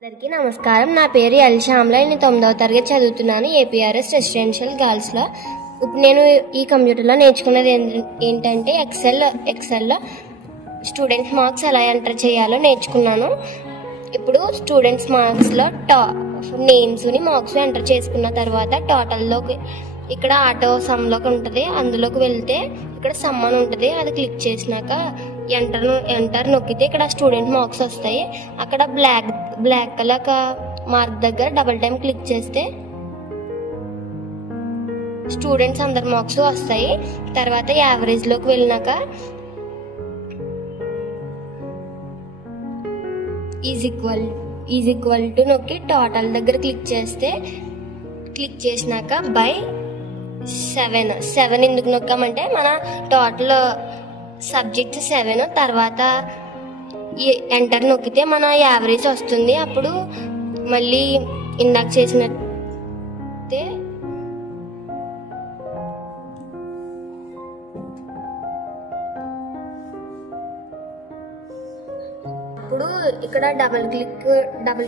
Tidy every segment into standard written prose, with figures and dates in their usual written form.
అందరికీ నమస్కారం. నా పేరు ఎల్ శ్యామల. నేను 9వ తరగతి చదువుతున్నాను ఏపీఆర్ఎస్ రెసిడెన్షియల్ గర్ల్స్లో. ఇప్పుడు నేను ఈ కంప్యూటర్లో నేర్చుకున్నది ఏంటంటే ఎక్సెల్లో స్టూడెంట్స్ మార్క్స్ ఎలా ఎంటర్ చేయాలో నేర్చుకున్నాను. ఇప్పుడు స్టూడెంట్స్ మార్క్స్లో నేమ్స్ని మార్క్స్ ఎంటర్ చేసుకున్న తర్వాత టోటల్లోకి ఇక్కడ ఆటో సమ్లోకి ఉంటుంది. అందులోకి వెళ్తే ఇక్కడ సమ్ అని ఉంటుంది. అది క్లిక్ చేసినాక ఎంటర్ నొక్కితే ఇక్కడ స్టూడెంట్ మార్క్స్ వస్తాయి. అక్కడ బ్లాక్ కలర్ మార్క్ దగ్గర డబుల్ టైం క్లిక్ చేస్తే స్టూడెంట్స్ అందరి మార్క్స్ వస్తాయి. తర్వాత యావరేజ్లోకి వెళ్ళినాక ఈజ్ ఈక్వల్ టు నొక్కి టోటల్ దగ్గర క్లిక్ చేసినాక బై 7 ఎందుకు నొక్కామంటే మన టోటల్ సబ్జెక్ట్స్ 7. తర్వాత ఎంటర్ నొక్కితే మన యావరేజ్ వస్తుంది. అప్పుడు మళ్ళీ ఇందాక చేసినట్టే ఇప్పుడు ఇక్కడ డబుల్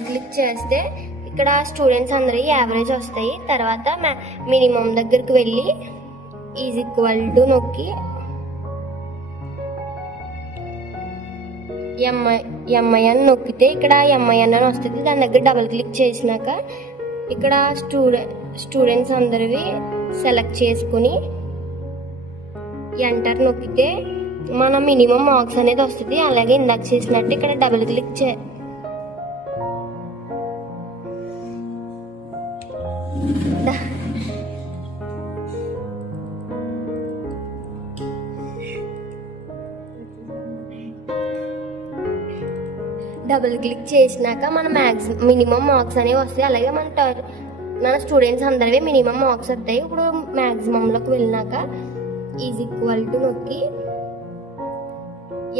క్లిక్ చేస్తే ఇక్కడ స్టూడెంట్స్ అందరి యావరేజ్ వస్తాయి. తర్వాత మినిమం దగ్గరికి వెళ్ళి ఈజ్ ఈక్వల్ టు నొక్కి ఎంఐఎన్ నొక్కితే ఇక్కడ ఎంఐఎన్ అని వస్తుంది. దాని దగ్గర డబుల్ క్లిక్ చేసినాక ఇక్కడ స్టూడెంట్స్ అందరివి సెలెక్ట్ చేసుకుని ఎంటర్ నొక్కితే మన మినిమం మార్క్స్ అనేది వస్తుంది. అలాగే ఇందాక చేసినట్టు ఇక్కడ డబుల్ క్లిక్ చేసినాక మన మినిమం మార్క్స్ అనేవి వస్తాయి. అలాగే మన స్టూడెంట్స్ అందరివి మినిమం మార్క్స్ వస్తాయి. ఇప్పుడు మ్యాక్సిమంలోకి వెళ్ళినాక ఈజ్ ఈక్వల్ టు నొక్కి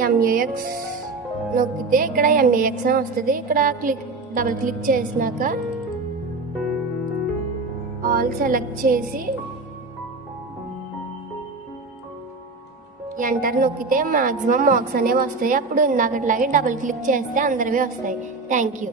ఎంఏఎక్స్ నొక్కితే ఇక్కడ ఎంఏఎక్స్ అని వస్తుంది. ఇక్కడ డబుల్ క్లిక్ చేసినాక ఆల్ సెలెక్ట్ చేసి ఎంటర్ నొక్కితే మాక్సిమం మార్క్స్ అనేవి వస్తాయి. అప్పుడు ఇందాకట్లాగే డబుల్ క్లిక్ చేస్తే అందరివి వస్తాయి. Thank you.